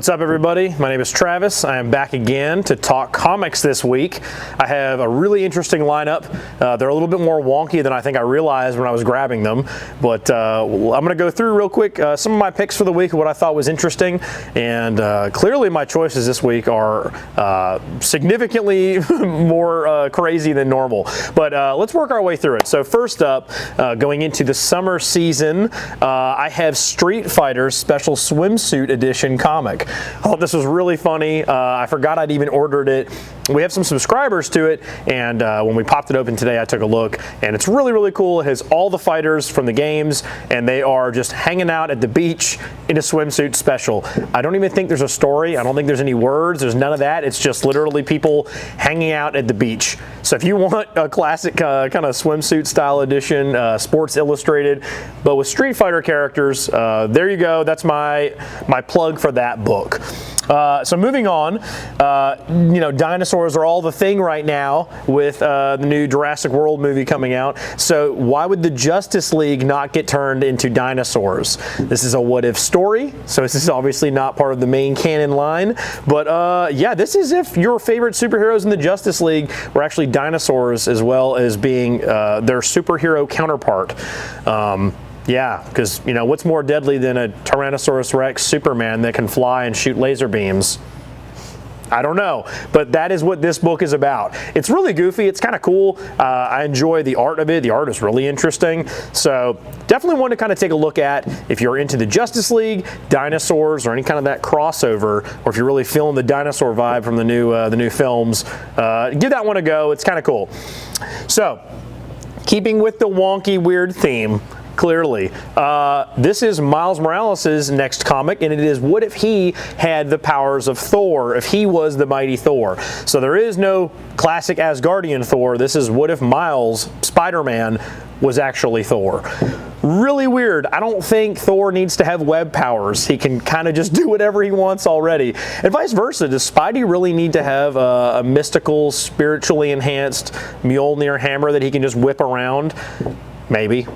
What's up, everybody? My name is Travis. I am back again to talk comics this week. I have a really interesting lineup. They're a little bit more wonky than I think I realized when I was grabbing them, but I'm going to go through real quick some of my picks for the week, what I thought was interesting, and clearly my choices this week are significantly more crazy than normal. But let's work our way through it. So first up, going into the summer season, I have Street Fighter Special Swimsuit Edition comic. I thought this was really funny. I forgot I'd even ordered it. We have some subscribers to it, and when we popped it open today, I took a look, and it's really, really cool. It has all the fighters from the games, and they are just hanging out at the beach in a swimsuit special. I don't even think there's a story. I don't think there's any words. There's none of that. It's just literally people hanging out at the beach. So if you want a classic kind of swimsuit style edition, Sports Illustrated, but with Street Fighter characters, there you go. That's my plug for that book. So moving on, dinosaurs are all the thing right now with the new Jurassic World movie coming out. So why would the Justice League not get turned into dinosaurs? This is a what if story, so this is obviously not part of the main canon line. But yeah, this is if your favorite superheroes in the Justice League were actually dinosaurs as well as being their superhero counterpart. Yeah, because, what's more deadly than a Tyrannosaurus Rex Superman that can fly and shoot laser beams? I don't know, but that is what this book is about. It's really goofy. It's kind of cool. I enjoy the art of it. The art is really interesting. So definitely one to kind of take a look at if you're into the Justice League, dinosaurs, or any kind of that crossover, or if you're really feeling the dinosaur vibe from the new films. Give that one a go. It's kind of cool. So, keeping with the wonky, weird theme, clearly. This is Miles Morales' next comic, and it is what if he had the powers of Thor, if he was the mighty Thor. So there is no classic Asgardian Thor. This is what if Miles, Spider-Man, was actually Thor. Really weird. I don't think Thor needs to have web powers. He can kind of just do whatever he wants already. And vice versa. Does Spidey really need to have a mystical, spiritually enhanced Mjolnir hammer that he can just whip around? Maybe.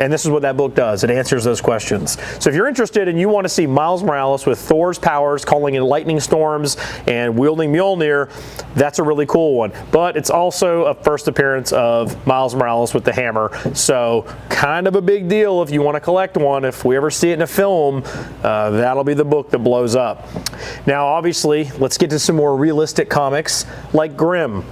And this is what that book does. It answers those questions. So if you're interested and you want to see Miles Morales with Thor's powers, calling in lightning storms and wielding Mjolnir, that's a really cool one. But it's also a first appearance of Miles Morales with the hammer. So kind of a big deal if you want to collect one. If we ever see it in a film, that'll be the book that blows up. Now, obviously, let's get to some more realistic comics like Grimm.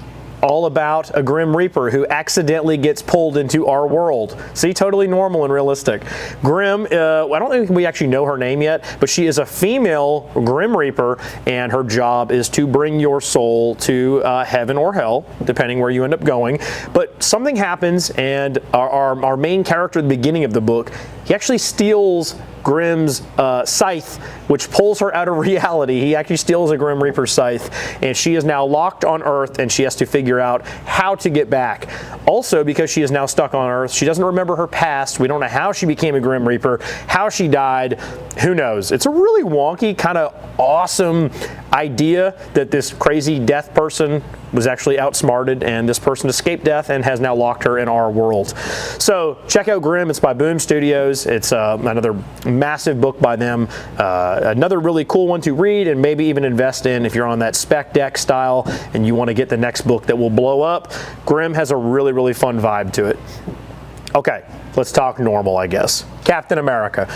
All about a Grim Reaper who accidentally gets pulled into our world. See, totally normal and realistic. Grim, I don't think we actually know her name yet, but she is a female Grim Reaper, and her job is to bring your soul to heaven or hell, depending where you end up going. But something happens, and our main character at the beginning of the book, he actually steals Grimm's scythe, which pulls her out of reality. He actually steals a Grim Reaper scythe, and she is now locked on Earth, and she has to figure out how to get back. Also, because she is now stuck on Earth, she doesn't remember her past. We don't know how she became a Grim Reaper, how she died. Who knows? It's a really wonky, kind of awesome idea that this crazy death person was actually outsmarted, and this person escaped death and has now locked her in our world. So check out Grimm. It's by Boom Studios. It's another massive book by them. Another really cool one to read and maybe even invest in if you're on that spec deck style and you want to get the next book that will blow up. Grimm has a really, really fun vibe to it. Okay, let's talk normal, I guess. Captain America.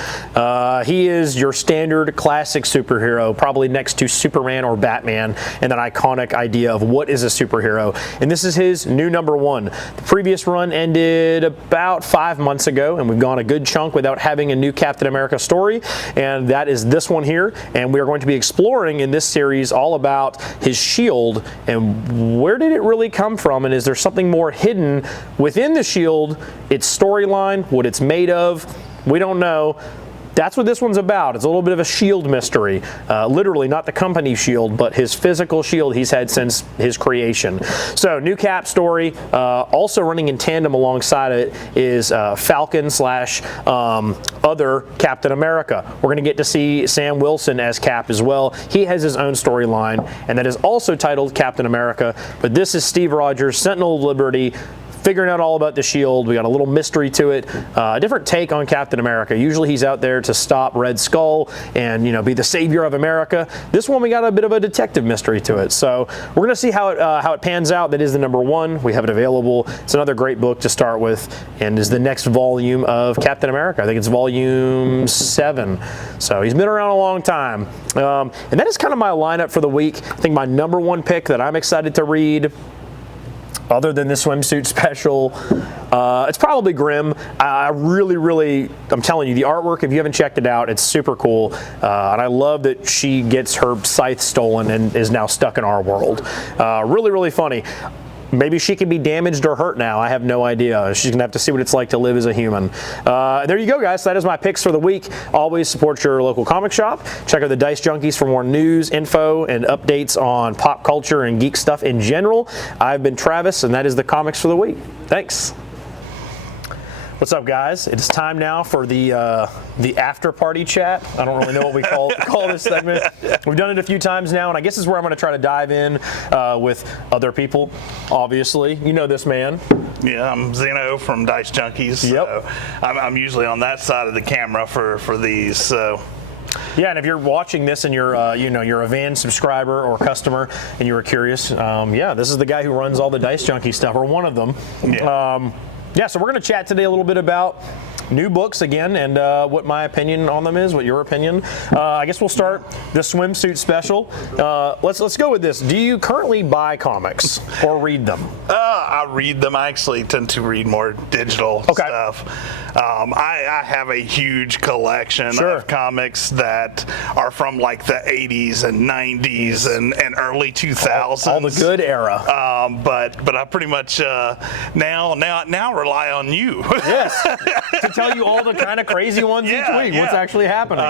He is your standard classic superhero, probably next to Superman or Batman, and that iconic idea of what is a superhero. And this is his new #1. The previous run ended about 5 months ago, and we've gone a good chunk without having a new Captain America story, and that is this one here. And we are going to be exploring in this series all about his shield and where did it really come from, and is there something more hidden within the shield, its storyline, what it's made of? We don't know. That's what this one's about. It's a little bit of a shield mystery. Literally, not the company shield, but his physical shield he's had since his creation. So, new Cap story. Also running in tandem alongside it is Falcon / other Captain America. We're going to get to see Sam Wilson as Cap as well. He has his own storyline, and that is also titled Captain America. But this is Steve Rogers, Sentinel of Liberty, figuring out all about the shield. We got a little mystery to it, a different take on Captain America. Usually he's out there to stop Red Skull and, you know, be the savior of America. This one we got a bit of a detective mystery to it. So we're going to see how it pans out. That is the #1. We have it available. It's another great book to start with, and is the next volume of Captain America. I think it's volume 7. So he's been around a long time. And that is kind of my lineup for the week. I think my #1 pick that I'm excited to read, other than the swimsuit special, it's probably Grimm. I'm telling you, the artwork, if you haven't checked it out, it's super cool. And I love that she gets her scythe stolen and is now stuck in our world. Really funny. Maybe she can be damaged or hurt now. I have no idea. She's going to have to see what it's like to live as a human. There you go, guys. That is my picks for the week. Always support your local comic shop. Check out the Dicejunkies for more news, info, and updates on pop culture and geek stuff in general. I've been Travis, and that is the comics for the week. Thanks. What's up, guys? It's time now for the after party chat. I don't really know what we call this segment. We've done it a few times now, and I guess this is where I'm going to try to dive in with other people. Obviously, you know this man. Yeah, I'm Zeno from Dicejunkies. Yep. So I'm usually on that side of the camera for these. So. Yeah, and if you're watching this and you're you're a Van subscriber or customer and you were curious, yeah, this is the guy who runs all the Dicejunkie stuff, or one of them. Yeah. Yeah, so we're going to chat today a little bit about new books again, and what my opinion on them is, what your opinion. I guess we'll start the swimsuit special. Let's go with this. Do you currently buy comics or read them? I read them. I actually tend to read more digital stuff. I have a huge collection of comics that are from like the 80s and 90s and early 2000s. All the good era. But I pretty much now rely on you. Yes. To tell you all the kind of crazy ones each week. Yeah. What's actually happening?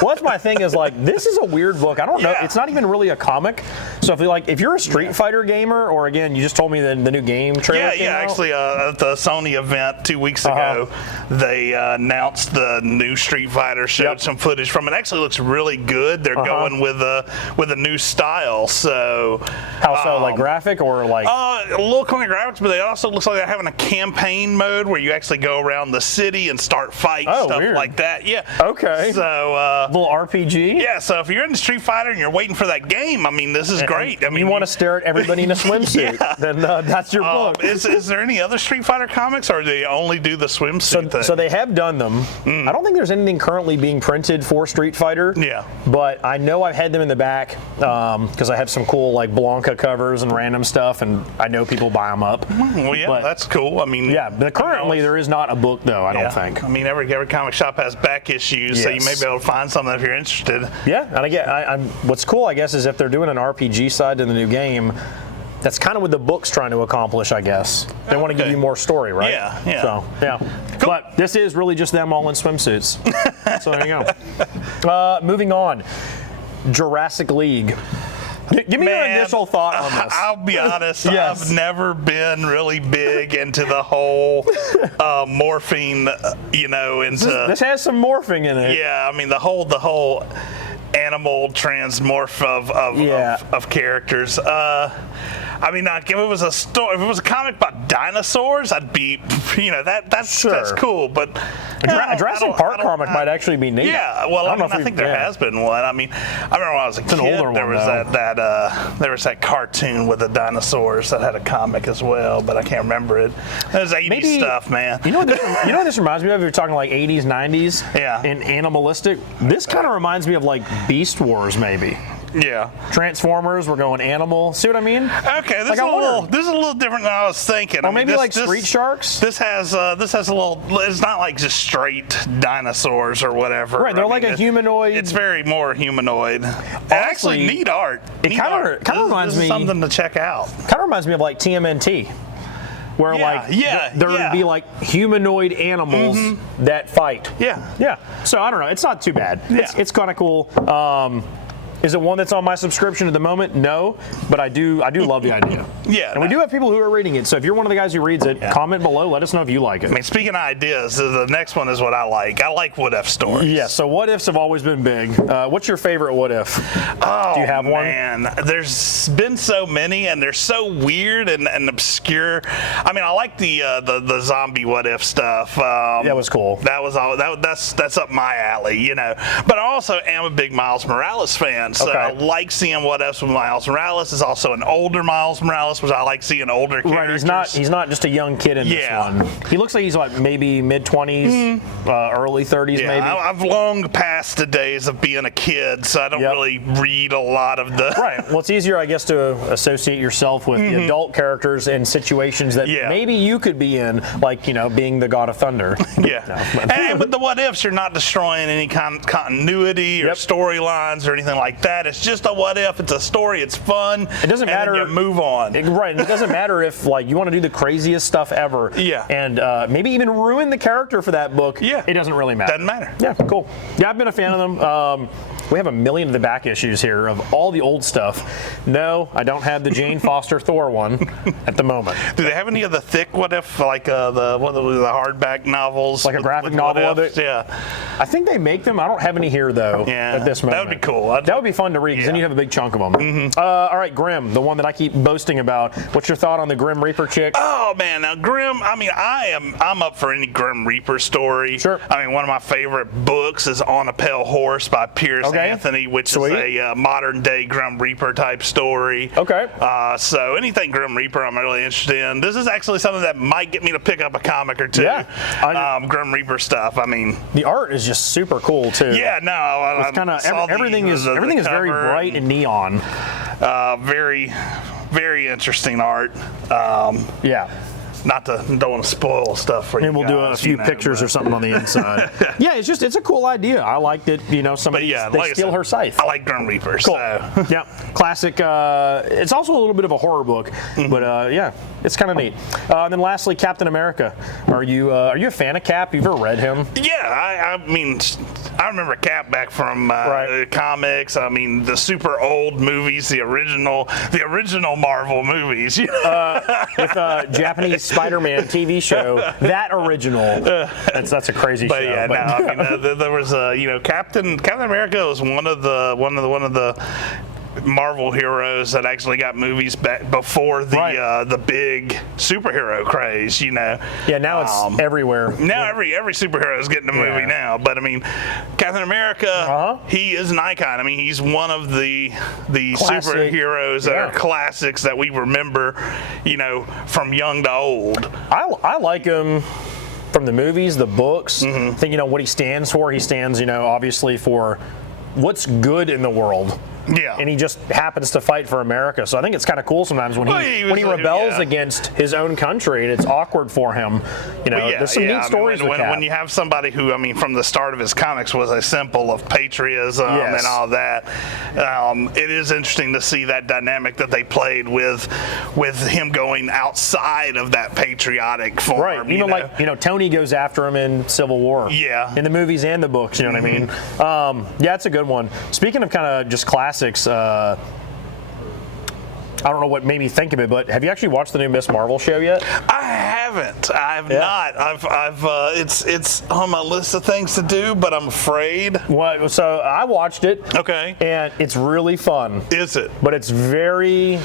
What's my thing is, like, this is a weird book. I don't know. It's not even really a comic. So if you're a Street Fighter gamer, or again, you just told me the new game trailer came out. Actually, at the Sony event 2 weeks ago, they announced the new Street Fighter, showed some footage from it. Actually looks really good. They're going with a new style. So how so? Like graphic or like a little kind of graphics, but it also looks like they're having a campaign mode where you actually go around the city and start fights, stuff weird. Like that. Yeah. Okay. So little RPG. Yeah. So if you're into Street Fighter and you're waiting for that game, I mean, this is great. I mean, you want to stare at everybody in a swimsuit, then that's your book. Is there any other Street Fighter comics, or do they only do the swimsuit thing? So they have done them. I don't think there's anything currently being printed for Street Fighter. Yeah. But I know I've had them in the back because I have some cool like Blanca covers and random stuff, and I know people buy them up. Well, yeah, that's cool. I mean, yeah, but currently there is not a book though. I don't think. I mean, every comic shop has back issues, so you may be able to find something if you're interested. Yeah, and what's cool, I guess, is if they're doing an RPG side to the new game. That's kind of what the book's trying to accomplish, I guess. They want to give you more story, right? Yeah. So, yeah. Cool. But this is really just them all in swimsuits. So there you go. Moving on. Jurassic League. Give me your initial thought on this. I'll be honest. I've never been really big into the whole morphing, into... This has some morphing in it. Yeah, I mean, the whole animal transmorph of characters. I mean, if it was a comic about dinosaurs, I'd be, that's cool. But a Jurassic Park comic might actually be neat. Yeah, well, I think there has been one. I mean, I remember when I was a kid, there was that cartoon with the dinosaurs that had a comic as well, but I can't remember it. That was 80s stuff, man. You know what this reminds me of? You're talking like 80s, 90s, and animalistic. This kind of reminds me of like Beast Wars, maybe. Yeah. Transformers, we're going animal. See what I mean? Okay, this is a little different than I was thinking. Or maybe like Street Sharks? This has a little, it's not like just straight dinosaurs or whatever. Right, they're like a humanoid. It's very more humanoid. Actually, neat art. It kind of reminds me. Something to check out. Kind of reminds me of like TMNT. Where there would be like humanoid animals that fight. Yeah. Yeah. So I don't know. It's not too bad. It's kind of cool. Is it one that's on my subscription at the moment? No, but I do love the idea. Yeah. And we do have people who are reading it, so if you're one of the guys who reads it, comment below, let us know if you like it. I mean, speaking of ideas, the next one is what I like. I like what if stories. Yeah, so what ifs have always been big. What's your favorite what if? Oh, do you have one? Man, there's been so many, and they're so weird and obscure. I mean, I like the zombie what if stuff. That was cool. That's up my alley, you know. But I also am a big Miles Morales fan, so I like seeing what ifs with Miles Morales. Is also an older Miles Morales, which I like seeing older characters. Right, he's not just a young kid in this one. He looks like he's like maybe mid-20s, early 30s maybe. I've long passed the days of being a kid, so I don't really read a lot of the... Right. Well, it's easier, I guess, to associate yourself with the adult characters in situations that maybe you could be in, like, you know, being the God of Thunder. And with the what ifs, you're not destroying any kind of continuity or storylines or anything like that. It's just a what if. It's a story. It's fun. It doesn't matter. You move on. Right. It doesn't matter if like you want to do the craziest stuff ever. And maybe even ruin the character for that book. It doesn't really matter. Doesn't matter. Yeah. Cool. Yeah, I've been a fan of them. We have a million of the back issues here of all the old stuff. No, I don't have the Jane Foster Thor one at the moment. Do they have any of the thick what if, like the hardback novels? Like a graphic novel of it? Yeah. I think they make them. I don't have any here, though, at this moment. That would be cool. That would be fun to read, because then you have a big chunk of them. All right, Grimm, the one that I keep boasting about. What's your thought on the Grim Reaper chick? Oh, man. Now, Grim, I mean, I'm up for any Grim Reaper story. Sure. I mean, one of my favorite books is On a Pale Horse by Pierce Anthony, which is a modern-day Grim Reaper type story. Okay. So anything Grim Reaper I'm really interested in. This is actually something that might get me to pick up a comic or two. Grim Reaper stuff. I mean, the art is just super cool too. Yeah, no, it's kind of everything is very bright and neon. Very, very interesting art. Don't want to spoil stuff for you. And we'll do a few pictures or something on the inside. Yeah, it's a cool idea. I liked it. You know, somebody they steal her scythe. I like Grim Reaper. Cool. So. Yeah, classic. It's also a little bit of a horror book, but yeah, it's kind of neat. And then lastly, Captain America. Are you a fan of Cap? You've ever read him? Yeah, I mean, I remember Cap back from comics. I mean, the super old movies, the original Marvel movies. With Japanese Spider-Man TV show, that original. That's a crazy show. Yeah, no, I mean, there was Captain America was one of the Marvel heroes that actually got movies back before the big superhero craze, you know. Yeah, now it's everywhere. Now every superhero is getting a movie now. But I mean, Captain America, he is an icon. I mean, he's one of the superheroes that are classics that we remember, you know, from young to old. I like him from the movies, the books. I think, you know, what he stands for. He stands, you know, obviously for what's good in the world. Yeah. And he just happens to fight for America. So I think it's kind of cool sometimes when he rebels against his own country, and it's awkward for him. You know, there's some neat stories with Cap. When you have somebody who, I mean, from the start of his comics was a symbol of patriotism and all that, it is interesting to see that dynamic that they played with him going outside of that patriotic form. Right. Even like, you know, Tony goes after him in Civil War. Yeah. In the movies and the books, you know what I mean? Yeah, it's a good one. Speaking of kind of just classics, I don't know what made me think of it, but have you actually watched the new Miss Marvel show yet? I haven't. I have not. It's on my list of things to do, but I'm afraid. Well, so I watched it. Okay. And it's really fun. Is it? But it's very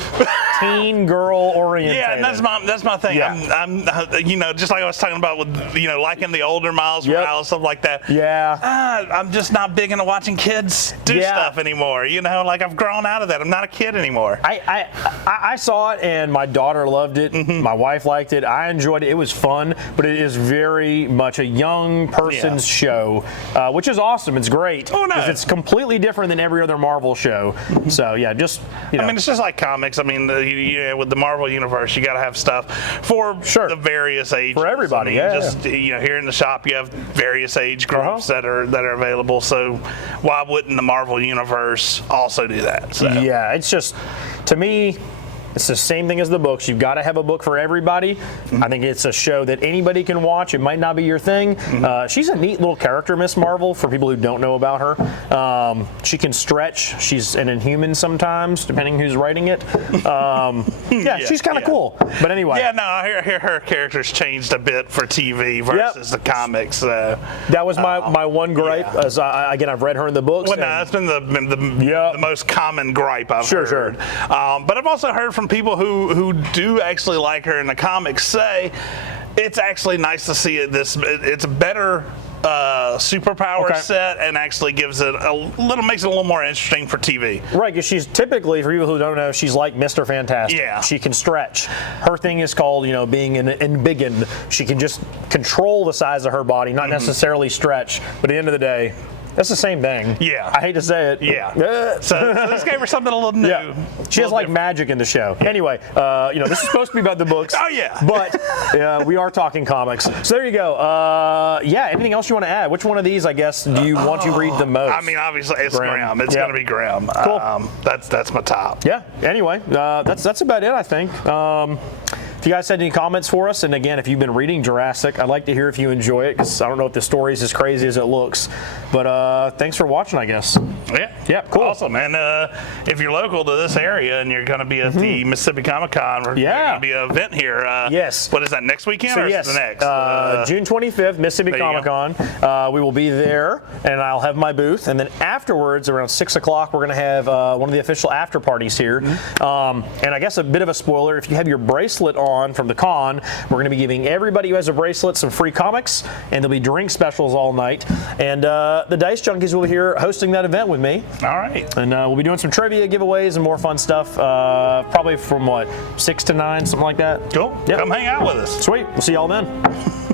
teen girl oriented. Yeah, and that's my thing. Yeah. I'm you know, just like I was talking about with, you know, liking the older Miles Morales, stuff like that. Yeah. I'm just not big into watching kids do stuff anymore. You know, like I've grown out of that. I'm not a kid anymore. I saw it, and my daughter loved it. My wife liked it. I enjoyed it. It was fun, but it is very much a young person's show, which is awesome. It's great. Oh, no. It's completely different than every other Marvel show. So, yeah, just, you know. I mean, it's just like comics. I mean, with the Marvel Universe, you got to have stuff for the various ages. For everybody, I mean, just, you know, here in the shop, you have various age groups that are available. So why wouldn't the Marvel Universe also do that? So. Yeah, it's just, to me, It's the same thing as the books. You've got to have a book for everybody. I think it's a show that anybody can watch. It might not be your thing. She's a neat little character, Miss Marvel, for people who don't know about her. She can stretch. She's an Inhuman sometimes, depending who's writing it. She's kind of cool. But anyway. Yeah, no, I hear her character's changed a bit for TV versus the comics. That was my one gripe. As I've read her in the books. Well, no, that's been the most common gripe I've heard. Sure. But I've also heard from people who do actually like her in the comics say it's actually nice to see it's a better superpower set, and actually gives it makes it a little more interesting for TV. Right, because she's typically, for people who don't know, she's like Mr. Fantastic. Yeah. She can stretch. Her thing is called, being embiggened. She can just control the size of her body, not necessarily stretch. But at the end of the day, that's the same thing. Yeah. I hate to say it. Yeah. So this gave her something a little new. Yeah. She has like magic in the show. Yeah. Anyway, this is supposed to be about the books. Oh, yeah. But we are talking comics. So there you go. Anything else you want to add? Which one of these, I guess, do you want to read the most? I mean, obviously, it's Graham. It's going to be Graham. Cool. That's my top. Yeah. Anyway, that's about it, I think. If you guys had any comments for us, and again, if you've been reading Jurassic, I'd like to hear if you enjoy it, because I don't know if the story is as crazy as it looks. But thanks for watching, I guess. Yeah, cool. Awesome. And if you're local to this area and you're going to be at the Mississippi Comic-Con, there's going to be an event here. Yes. What is that, next weekend or is it the next? June 25th, Mississippi Comic-Con. We will be there, and I'll have my booth. And then afterwards, around 6 o'clock, we're going to have one of the official after parties here. And I guess a bit of a spoiler, if you have your bracelet on from the con, we're going to be giving everybody who has a bracelet some free comics, and there'll be drink specials all night. And the Dice Junkies will be here hosting that event with me. All right. And we'll be doing some trivia giveaways and more fun stuff, probably from 6 to 9, something like that. Cool. Yep. Come hang out with us. Sweet. We'll see y'all then.